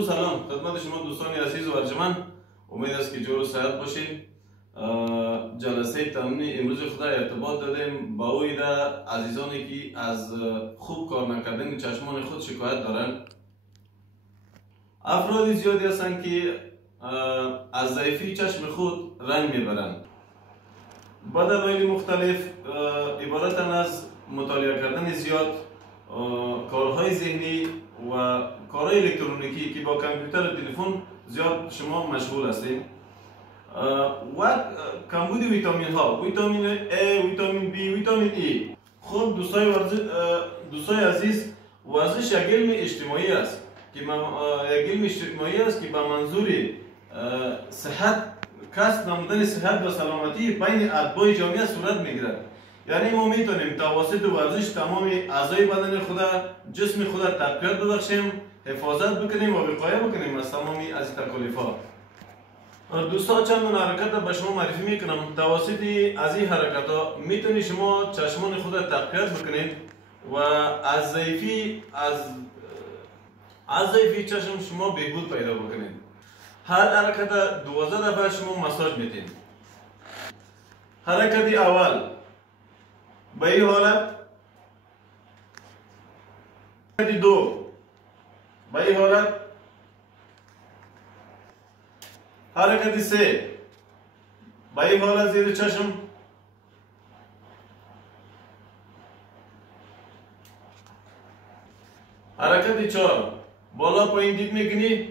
سلام خدمت شما دوستان عزیز و ارجمند. امید است که جور و صحت باشین. جلسه تمرین امروز خدا ارتباط دادیم با اوی عزیزانی که از خوب کار نکردن چشمان خود شکایت دارن. افراد زیادی هستند که از ضعیفی چشم خود رنج میبرند. با دلایل مختلف عبارتن از مطالعه کردن زیاد، کارهای ذهنی و کارهای الکترونیکی که با کامپیوتر و تلفن زیاد شما مشغول هستید و کمبود ویتامین ها، ویتامین A، ویتامین B، ویتامین E. خب دوستای عزیز، ورزش یک علم اجتماعی است که به منظور صحت، کسب نمودن صحت و سلامتی بین اتباع جامعه صورت میگیرد. یعنی ما میتونیم توسط ورزش تمام اعضای بدن خود، جسم خود تقویت ببخشیم، حفاظت بکنیم و وقایه بکنیم از تمام از تکالیف ها. دوستا چند نوع حرکت به شما معرفی میکنم. توسط از این حرکت ها میتونید شما چشمان خود تقویت بکنید و از ضعیفی چشم شما بهبود پیدا بکنید. هر حرکت 12 دفعه شما مساج میتین. حرکت اول به این حالت، حرکت دو به این حالت، حرکت سه به این حالت زیر چشم، حرکت چهار بالا پایین دید میکنی،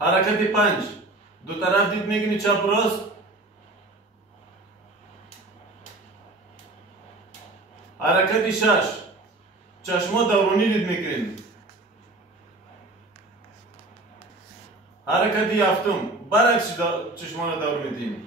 حرکت پنج دو طرف دید میکنی چپ راست، حرکت شش چشما دورانی دید میکنین، حرکت هفتم برعکس چشمان دور میدین.